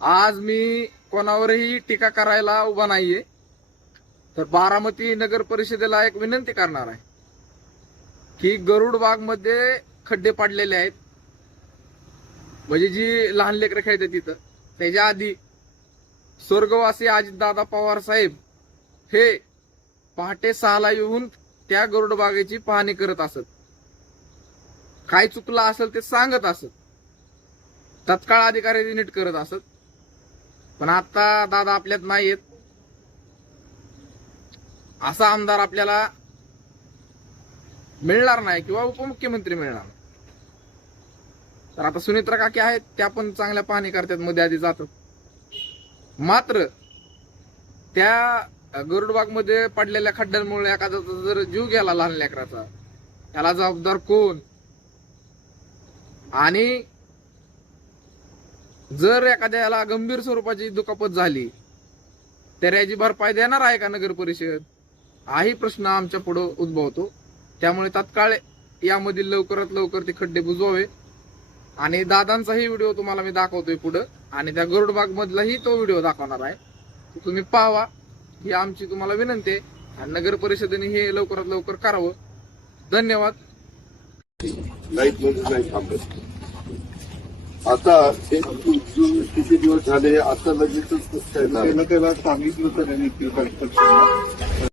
आज मी कोणावरही टीका करायला उभा नाहीये, तर बारामती नगर परिषदेला एक विनंती करणार आहे की गरुडबाग मध्ये खड्डे पाडलेले आहेत, म्हणजे जी लहान लेकरं खेळतात तिथं, त्याच्या आधी स्वर्गवासी अजितदादा पवार साहेब हे पहाटे 6ला येऊन त्या गरुडबागेची पाहणी करत असत. काय चुकलं असेल ते सांगत असत, तत्काळ अधिकारी नीट करत असत. पण आता दादा आपल्यात नाहीयेत. असा आमदार आपल्याला मिळणार नाही किंवा उपमुख्यमंत्री मिळणार नाही. तर आता सुनित्रा काकी आहेत, त्या पण चांगल्या पाहणी करतात, मध्ये आधी जातात. मात्र त्या गरुडबाग मध्ये पडलेल्या खड्ड्यांमुळे एखाद्याचा जर जीव गेला लहान लेकराचा, त्याला जबाबदार कोण? आणि जर एखाद्याला गंभीर स्वरूपाची दुखापत झाली तर याची भरपाई देणार आहे का नगर परिषद? हाही प्रश्न आमच्या पुढे उद्भवतो. त्यामुळे तात्काळ यामधील लवकरात लवकर ते खड्डे बुजवावे. आणि दादांचाही व्हिडिओ तुम्हाला मी दाखवतोय पुढे, आणि त्या गरुडबाग मधलाही तो व्हिडिओ दाखवणार आहे, तो तुम्ही पाहावा ही आमची तुम्हाला विनंती आहे. आणि नगर परिषदेने हे लवकरात लवकर करावं. धन्यवाद. नाही थांबत. आता किती दिवस झाले, आता लगेचच त्याला सांगितलं तर